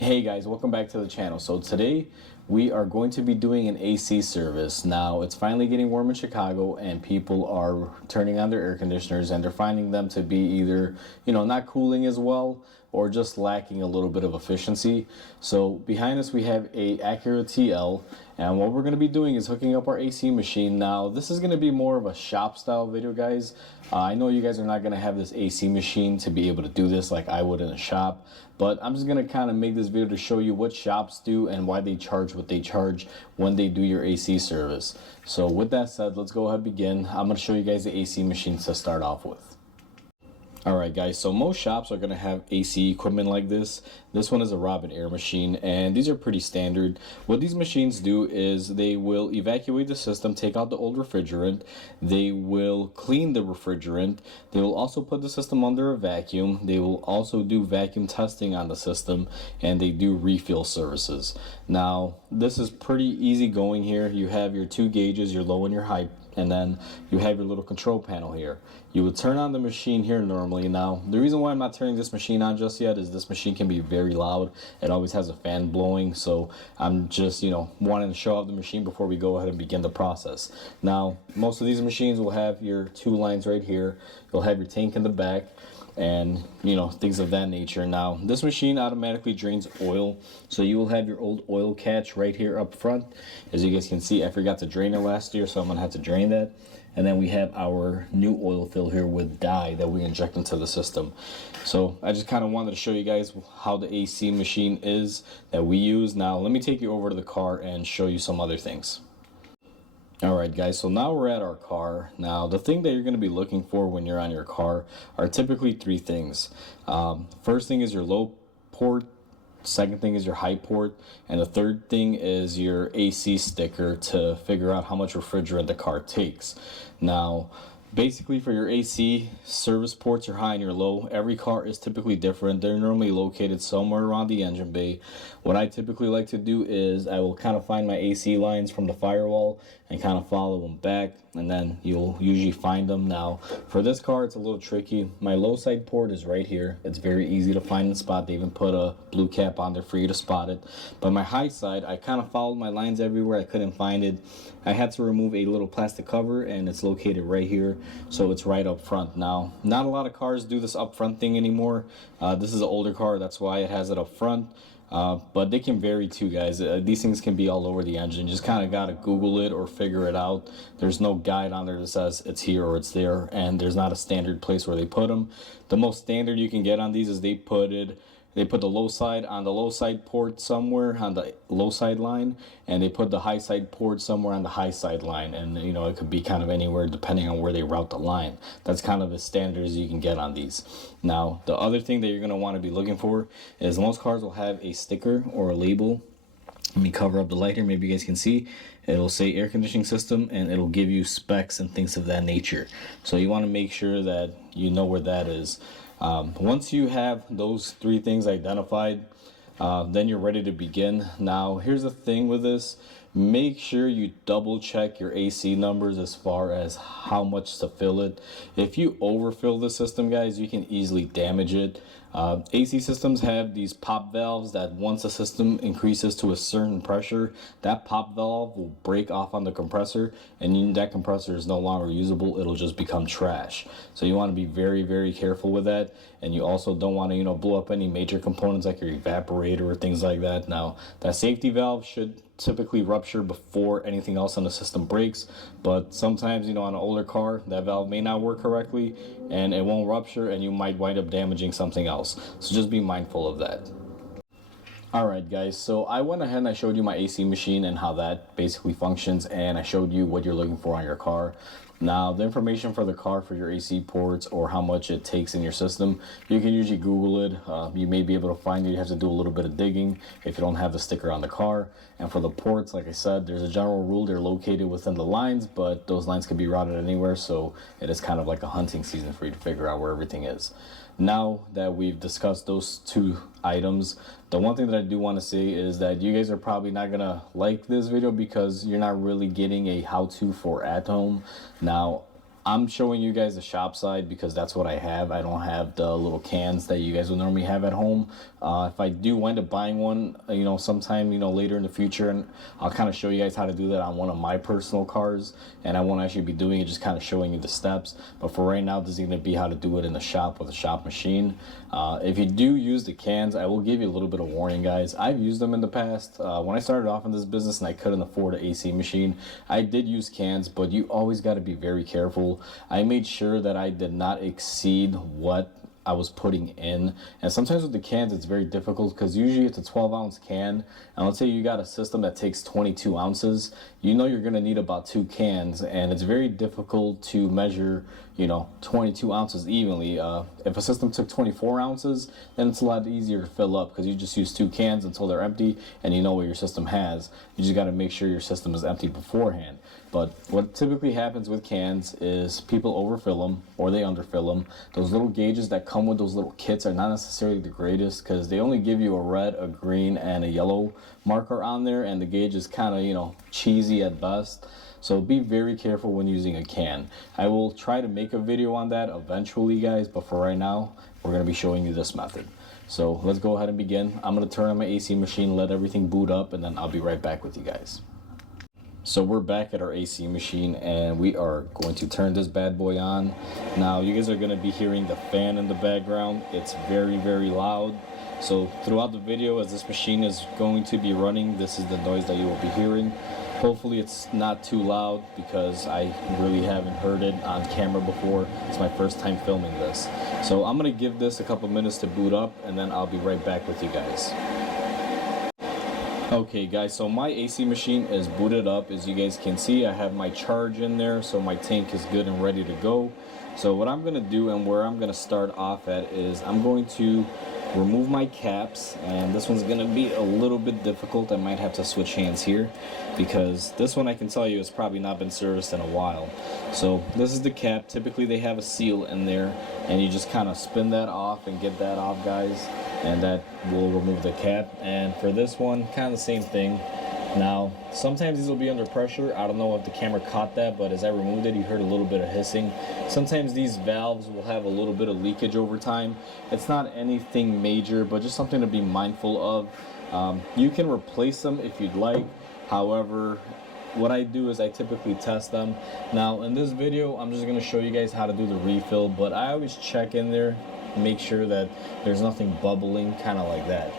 Hey guys, welcome back to the channel. So today we are going to be doing an AC service. Now it's finally getting warm in Chicago and people are turning on their air conditioners and they're finding them to be either, not cooling as well or just lacking a little bit of efficiency. So behind us we have a Acura TL, and what we're going to be doing is hooking up our AC machine. Now this is going to be more of a shop style video, guys. I know you guys are not going to have this AC machine to be able to do this like I would in a shop, but I'm just going to kind of make this video to show you what shops do and why they charge what they charge when they do your AC service. So with that said, let's go ahead and begin. I'm going to show you guys the AC machines to start off with. Alright guys, so most shops are going to have AC equipment like this. This one is a Robin air machine, and these are pretty standard. What these machines do is they will evacuate the system, take out the old refrigerant, they will clean the refrigerant, they will also put the system under a vacuum, they will also do vacuum testing on the system, and they do refill services. Now this is pretty easy going here. You have your two gauges, your low and your high, and then you have your little control panel here. You would turn on the machine here normally. Now the reason why I'm not turning this machine on just yet is this machine can be very loud. It always has a fan blowing, so I'm just wanting to show off the machine before we go ahead and begin the process. Now most of these machines will have your two lines right here. You'll have your tank in the back and things of that nature. Now this machine automatically drains oil, so you will have your old oil catch right here up front. As you guys can see, I forgot to drain it last year, so I'm gonna have to drain that. And then we have our new oil fill here with dye that we inject into the system. So I just kind of wanted to show you guys how the AC machine is that we use. Now let me take you over to the car and show you some other things. Alright guys, so now we're at our car. Now the thing that you're going to be looking for when you're on your car are typically three things. First thing is your low port, second thing is your high port, and the third thing is your AC sticker to figure out how much refrigerant the car takes. Now basically for your AC service ports, your high and your low, every car is typically different. They're normally located somewhere around the engine bay. What I typically like to do is I will kind of find my AC lines from the firewall and kind of follow them back, and then you'll usually find them. Now for this car it's a little tricky. My low side port is right here. It's very easy to find and spot. They even put a blue cap on there for you to spot it. But my high side, I kind of followed my lines everywhere. I couldn't find it. I had to remove a little plastic cover, and it's located right here, so it's right up front. Now not a lot of cars do this up front thing anymore. This is an older car, that's why it has it up front. But they can vary too, guys. These things can be all over the engine. Just kind of got to Google it or figure it out. There's no guide on there that says it's here or it's there, and there's not a standard place where they put them. The most standard you can get on these is they put the low side on the low side port somewhere on the low side line, and they put the high side port somewhere on the high side line, and it could be kind of anywhere depending on where they route the line. That's kind of as standard as you can get on these. Now the other thing that you're going to want to be looking for is most cars will have a sticker or a label. Let me cover up the light here, maybe you guys can see. It'll say air conditioning system, and it'll give you specs and things of that nature. So you want to make sure that you know where that is. Once you have those three things identified, then you're ready to begin. Now here's the thing with this: make sure you double check your AC numbers as far as how much to fill it. If you overfill the system, guys, you can easily damage it. AC systems have these pop valves that once the system increases to a certain pressure, that pop valve will break off on the compressor, and that compressor is no longer usable. It'll just become trash. So you want to be very, very careful with that, and you also don't want to blow up any major components like your evaporator or things like that. Now that safety valve should typically rupture before anything else on the system breaks, but sometimes on an older car that valve may not work correctly and it won't rupture, and you might wind up damaging something else. So just be mindful of that. Alright guys, so I went ahead and I showed you my AC machine and how that basically functions, and I showed you what you're looking for on your car. Now the information for the car for your AC ports or how much it takes in your system, you can usually Google it. You may be able to find it. You have to do a little bit of digging if you don't have the sticker on the car. And for the ports, like I said, there's a general rule. They're located within the lines, but those lines can be routed anywhere, so it is kind of like a hunting season for you to figure out where everything is. Now that we've discussed those two items, the one thing that I do want to say is that you guys are probably not going to like this video because you're not really getting a how-to for at home. Now, I'm showing you guys the shop side because that's what I have. I don't have the little cans that you guys would normally have at home. If I do wind up buying one, sometime, later in the future, and I'll kind of show you guys how to do that on one of my personal cars, and I won't actually be doing it, just kind of showing you the steps. But for right now, this is going to be how to do it in the shop with a shop machine. If you do use the cans, I will give you a little bit of warning, guys. I've used them in the past. When I started off in this business and I couldn't afford an AC machine, I did use cans, but you always got to be very careful. I made sure that I did not exceed what I was putting in. And sometimes with the cans it's very difficult because usually it's a 12-ounce can, and let's say you got a system that takes 22 ounces, you're going to need about 2 cans, and it's very difficult to measure 22 ounces evenly. If a system took 24 ounces, then it's a lot easier to fill up because you just use 2 cans until they're empty, and you know what your system has. You just got to make sure your system is empty beforehand. But what typically happens with cans is people overfill them or they underfill them. Those little gauges that come with those little kits are not necessarily the greatest because they only give you a red, a green, and a yellow marker on there, and the gauge is kind of, cheesy at best. So be very careful when using a can. I will try to make a video on that eventually, guys, but for right now, we're going to be showing you this method. So let's go ahead and begin. I'm going to turn on my AC machine, let everything boot up, and then I'll be right back with you guys. So we're back at our AC machine and we are going to turn this bad boy on. Now you guys are going to be hearing the fan in the background. It's very, very loud. So throughout the video, as this machine is going to be running, this is the noise that you will be hearing. Hopefully it's not too loud because I really haven't heard it on camera before. It's my first time filming this. So I'm going to give this a couple minutes to boot up and then I'll be right back with you guys. Okay guys, so my AC machine is booted up. As you guys can see, I have my charge in there, so my tank is good and ready to go. So what I'm going to do and where I'm going to start off at is I'm going to remove my caps, and this one's going to be a little bit difficult. I might have to switch hands here because this one I can tell you has probably not been serviced in a while. So this is the cap. Typically they have a seal in there and you just kind of spin that off and get that off, guys, and that will remove the cap. And for this one, kind of the same thing. Now sometimes these will be under pressure. I don't know if the camera caught that, but as I removed it, you heard a little bit of hissing. Sometimes these valves will have a little bit of leakage over time. It's not anything major, but just something to be mindful of. You can replace them if you'd like. However, what I do is I typically test them. Now in this video, I'm just going to show you guys how to do the refill, but I always check in there, make sure that there's nothing bubbling, kind of like that.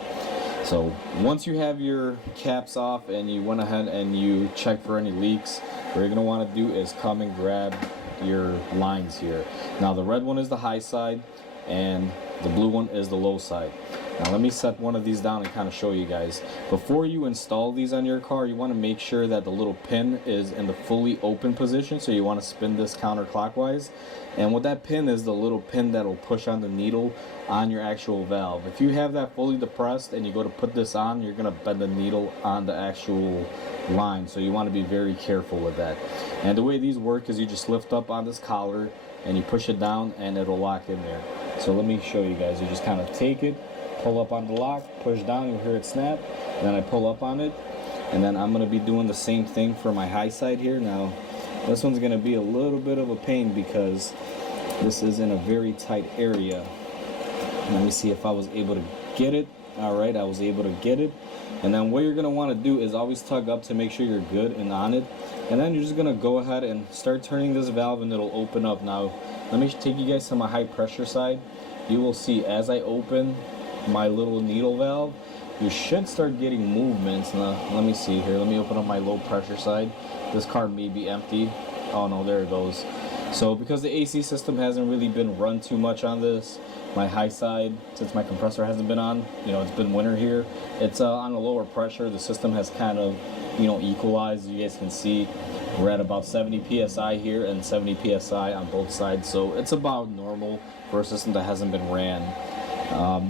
So once you have your caps off and you went ahead and you check for any leaks, what you're going to want to do is come and grab your lines here. Now the red one is the high side and the blue one is the low side. Now let me set one of these down and kind of show you guys. Before you install these on your car, you want to make sure that the little pin is in the fully open position. So you want to spin this counterclockwise. And what that pin is, the little pin that will push on the needle on your actual valve. If you have that fully depressed and you go to put this on, you're going to bend the needle on the actual line. So you want to be very careful with that. And the way these work is you just lift up on this collar and you push it down and it'll lock in there. So let me show you guys. You just kind of take it, pull up on the lock, push down, you'll hear it snap, and then I pull up on it, and then I'm going to be doing the same thing for my high side here. Now this one's going to be a little bit of a pain because this is in a very tight area. Let me see if I was able to get it. Alright, I was able to get it. And then what you're going to want to do is always tug up to make sure you're good and on it, and then you're just going to go ahead and start turning this valve and it'll open up. Now let me take you guys to my high pressure side. You will see as I open my little needle valve, you should start getting movements. Now let me see here, let me open up my low pressure side. This car may be empty. Oh no, there it goes. So because the AC system hasn't really been run too much on this, my high side, since my compressor hasn't been on, it's been winter here, it's on a lower pressure. The system has kind of equalized. You guys can see we're at about 70 psi here and 70 psi on both sides, so it's about normal for a system that hasn't been ran.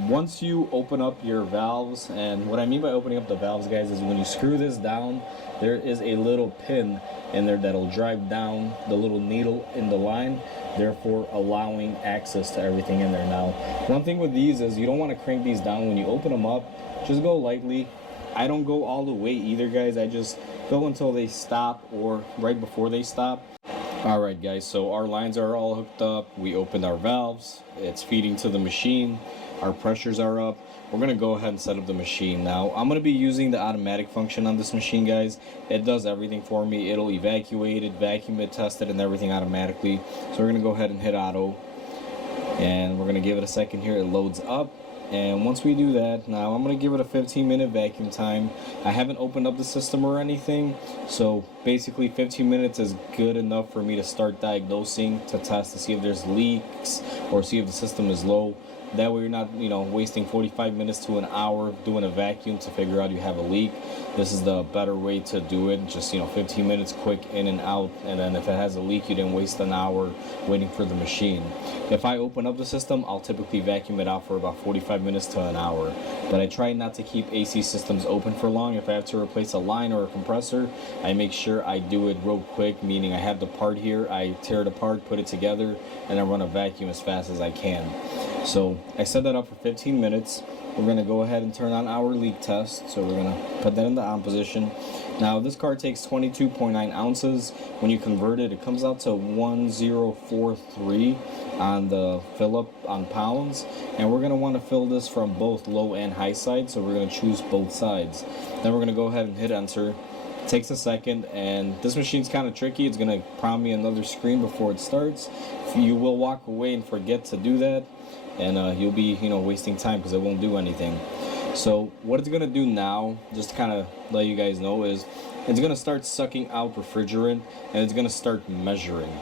Once you open up your valves, and what I mean by opening up the valves, guys, is when you screw this down, there is a little pin in there that'll drive down the little needle in the line, therefore allowing access to everything in there. Now, one thing with these is you don't want to crank these down. When you open them up, just go lightly. I don't go all the way either, guys. I just go until they stop or right before they stop. Alright guys, so our lines are all hooked up. We opened our valves. It's feeding to the machine. Our pressures are up. We're going to go ahead and set up the machine. Now, I'm going to be using the automatic function on this machine, guys. It does everything for me. It'll evacuate it, vacuum it, test it, and everything automatically. So we're going to go ahead and hit auto. And we're going to give it a second here. It loads up. And once we do that, now I'm going to give it a 15-minute vacuum time. I haven't opened up the system or anything, so basically 15 minutes is good enough for me to start diagnosing, to test to see if there's leaks or see if the system is low. That way you're not, wasting 45 minutes to an hour doing a vacuum to figure out you have a leak. This is the better way to do it. Just, 15 minutes quick in and out. And then if it has a leak, you didn't waste an hour waiting for the machine. If I open up the system, I'll typically vacuum it out for about 45 minutes to an hour. But I try not to keep AC systems open for long. If I have to replace a line or a compressor, I make sure I do it real quick, meaning I have the part here, I tear it apart, put it together, and I run a vacuum as fast as I can. So I set that up for 15 minutes. We're going to go ahead and turn on our leak test. So we're going to put that in the on position. Now this car takes 22.9 ounces. When you convert it, it comes out to 1043 on the fill up on pounds. And we're going to want to fill this from both low and high sides. So we're going to choose both sides. Then we're going to go ahead and hit enter. It takes a second, and this machine's kind of tricky. It's going to prompt me another screen before it starts. You will walk away and forget to do that, and you'll be wasting time because it won't do anything. So what it's gonna do now, just to kind of let you guys know, is it's gonna start sucking out refrigerant, and it's gonna start measuring.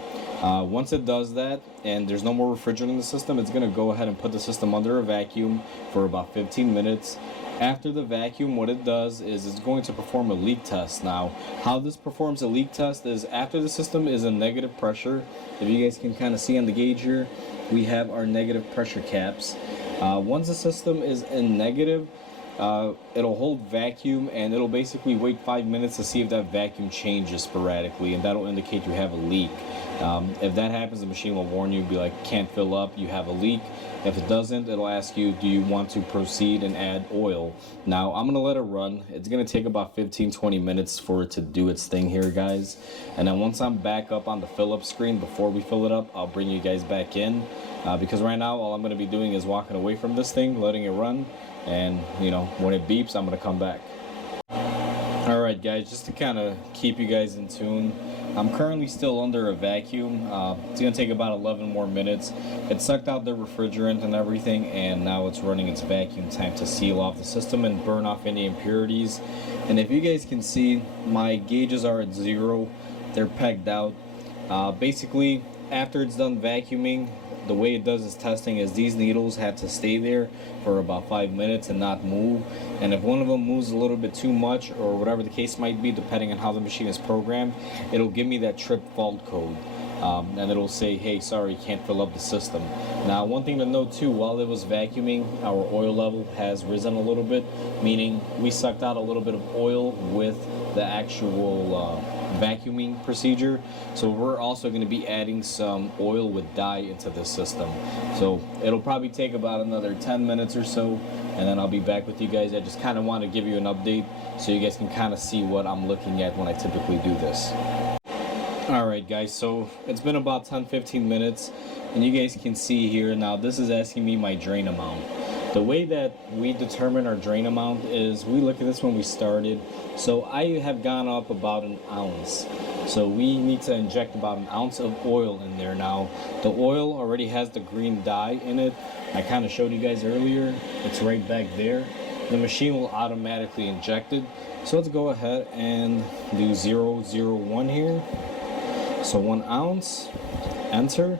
Once it does that and there's no more refrigerant in the system, it's gonna go ahead and put the system under a vacuum for about 15 minutes. After the vacuum, what it does is it's going to perform a leak test. Now, how this performs a leak test is after the system is in negative pressure. If you guys can kind of see on the gauge here, we have our negative pressure caps. Once the system is in negative, it'll hold vacuum, and it'll basically wait 5 minutes to see if that vacuum changes sporadically, and that'll indicate you have a leak. If that happens, the machine will warn you, be like, can't fill up, you have a leak. If it doesn't, it'll ask you, do you want to proceed and add oil? Now, I'm going to let it run. It's going to take about 15-20 minutes for it to do its thing here, guys. And then once I'm back up on the fill up screen, before we fill it up, I'll bring you guys back in. Because right now, all I'm going to be doing is walking away from this thing, letting it run. And, when it beeps, I'm going to come back. Alright guys, just to kind of keep you guys in tune, I'm currently still under a vacuum. It's going to take about 11 more minutes. It sucked out the refrigerant and everything, and now it's running its vacuum time to seal off the system and burn off any impurities. And if you guys can see, my gauges are at 0. They're pegged out. Basically, after it's done vacuuming, the way it does its testing is these needles have to stay there for about 5 minutes and not move. And if one of them moves a little bit too much, or whatever the case might be, depending on how the machine is programmed, it'll give me that trip fault code. And it'll say, hey, sorry, can't fill up the system. Now, one thing to note too, while it was vacuuming, our oil level has risen a little bit, meaning we sucked out a little bit of oil with the actual vacuuming procedure. So we're also going to be adding some oil with dye into the system. So it'll probably take about another 10 minutes or so, and then I'll be back with you guys. I just kind of want to give you an update so you guys can kind of see what I'm looking at when I typically do this. Alright guys, so it's been about 10-15 minutes, and you guys can see here now this is asking me my drain amount. The way that we determine our drain amount is we look at this when we started. So I have gone up about an ounce. So we need to inject about an ounce of oil in there. Now, the oil already has the green dye in it. I kind of showed you guys earlier. It's right back there. The machine will automatically inject it. So let's go ahead and do 001 here. So 1 ounce, enter.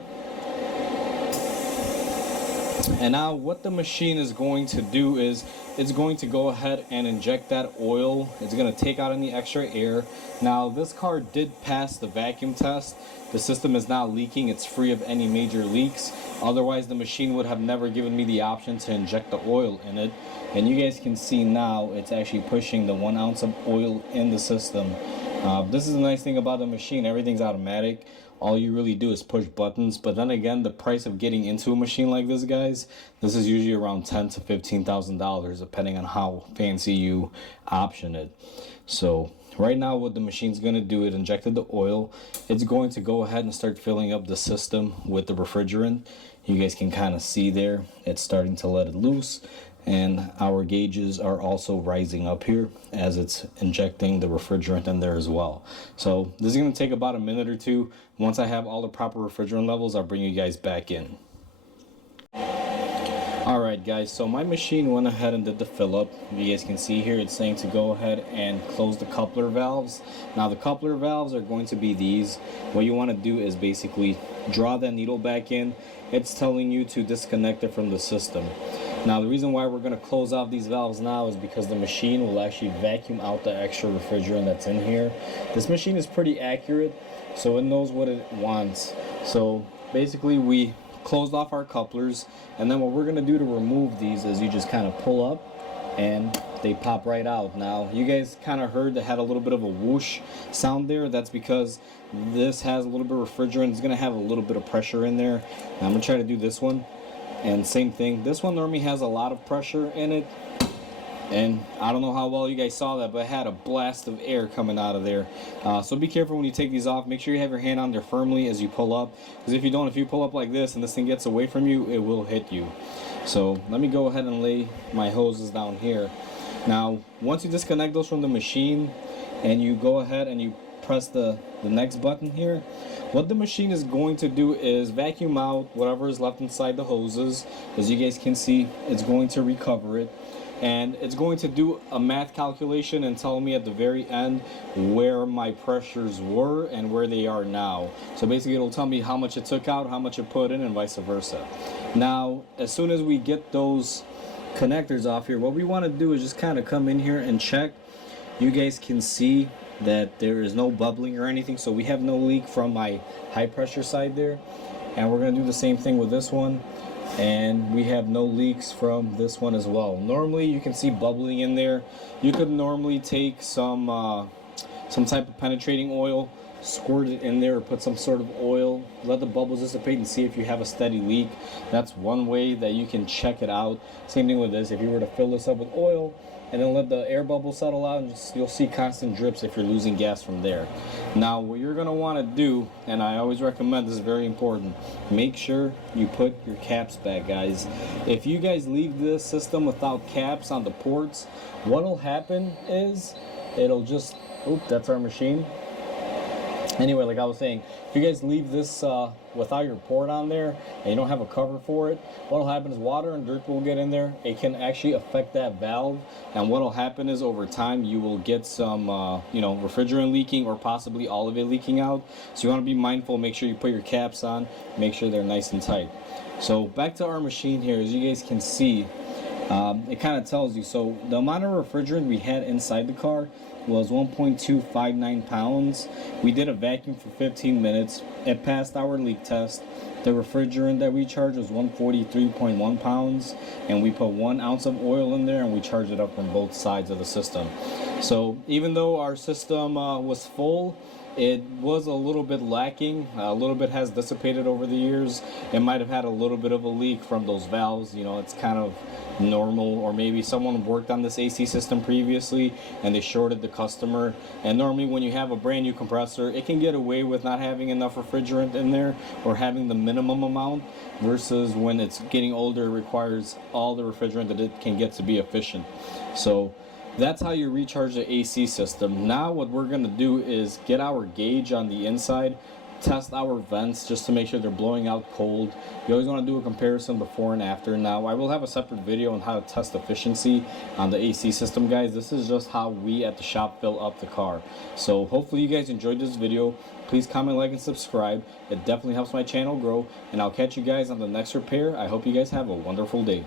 And now what the machine is going to do is it's going to go ahead and inject that oil. It's going to take out any extra air. Now this car did pass the vacuum test. The system is not leaking. It's free of any major leaks. Otherwise the machine would have never given me the option to inject the oil in it. And you guys can see now it's actually pushing the 1 ounce of oil in the system. This is the nice thing about the machine. Everything's automatic. All you really do is push buttons. But then again, the price of getting into a machine like this, guys, this is usually around $10,000 to $15,000, depending on how fancy you option it. So Right now what the machine's going to do, it injected the oil. It's going to go ahead and start filling up the system with the refrigerant. You guys can kind of see there, it's starting to let it loose, and our gauges are also rising up here as it's injecting the refrigerant in there as well. So this is going to take about a minute or two. Once I have all the proper refrigerant levels, I'll bring you guys back in. Alright guys, so my machine went ahead and did the fill up. You guys can see here it's saying to go ahead and close the coupler valves. Now the coupler valves are going to be these. What you want to do is basically draw that needle back in. It's telling you to disconnect it from the system. Now the reason why we're going to close off these valves now is because the machine will actually vacuum out the extra refrigerant that's in here. This machine is pretty accurate, so it knows what it wants. So basically we closed off our couplers, and then what we're going to do to remove these is you just kind of pull up and they pop right out. Now you guys kind of heard that had a little bit of a whoosh sound there. That's because this has a little bit of refrigerant. It's going to have a little bit of pressure in there. Now, I'm going to try to do this one, and same thing. This one normally has a lot of pressure in it, and I don't know how well you guys saw that, but it had a blast of air coming out of there. So be careful when you take these off. Make sure you have your hand on there firmly as you pull up, because if you don't, if you pull up like this and this thing gets away from you, it will hit you. So let me go ahead and lay my hoses down here. Now once you disconnect those from the machine and you go ahead and you press the next button here, what the machine is going to do is vacuum out whatever is left inside the hoses. As you guys can see, it's going to recover it, and it's going to do a math calculation and tell me at the very end where my pressures were and where they are now. So basically it'll tell me how much it took out, how much it put in, and vice versa. Now as soon as we get those connectors off here, what we want to do is just kind of come in here and check. You guys can see that there is no bubbling or anything, so we have no leak from my high pressure side there. And we're going to do the same thing with this one, and we have no leaks from this one as well. Normally you can see bubbling in there. You could normally take some type of penetrating oil, squirt it in there, or put some sort of oil, let the bubbles dissipate and see if you have a steady leak. That's one way that you can check it out. Same thing with this. If you were to fill this up with oil and then let the air bubbles settle out, and you'll see constant drips if you're losing gas from there. Now what you're going to want to do, and I always recommend this, is very important, make sure you put your caps back, guys. If you guys leave this system without caps on the ports, what'll happen is it'll just, oop, that's our machine. Anyway, like I was saying, if you guys leave this without your port on there and you don't have a cover for it, what'll happen is water and dirt will get in there. It can actually affect that valve, and what'll happen is over time you will get some refrigerant leaking, or possibly all of it leaking out. So you want to be mindful. Make sure you put your caps on, make sure they're nice and tight. So back to our machine here, as you guys can see, it kind of tells you. So the amount of refrigerant we had inside the car was 1.259 pounds. We did a vacuum for 15 minutes. It passed our leak test. The refrigerant that we charged was 143.1 pounds, and we put 1 ounce of oil in there, and we charged it up from both sides of the system. So even though our system was full, it was a little bit lacking. A little bit has dissipated over the years. It might have had a little bit of a leak from those valves. You know, it's kind of normal, or maybe someone worked on this AC system previously and they shorted the customer. And normally when you have a brand new compressor, it can get away with not having enough refrigerant in there, or having the minimum amount, versus when it's getting older, it requires all the refrigerant that it can get to be efficient. So that's how you recharge the AC system. Now what we're going to do is get our gauge on the inside, test our vents just to make sure they're blowing out cold. You always want to do a comparison before and after. Now I will have a separate video on how to test efficiency on the AC system, guys. This is just how we at the shop fill up the car. So hopefully you guys enjoyed this video. Please comment, like, and subscribe. It definitely helps my channel grow, and I'll catch you guys on the next repair. I hope you guys have a wonderful day.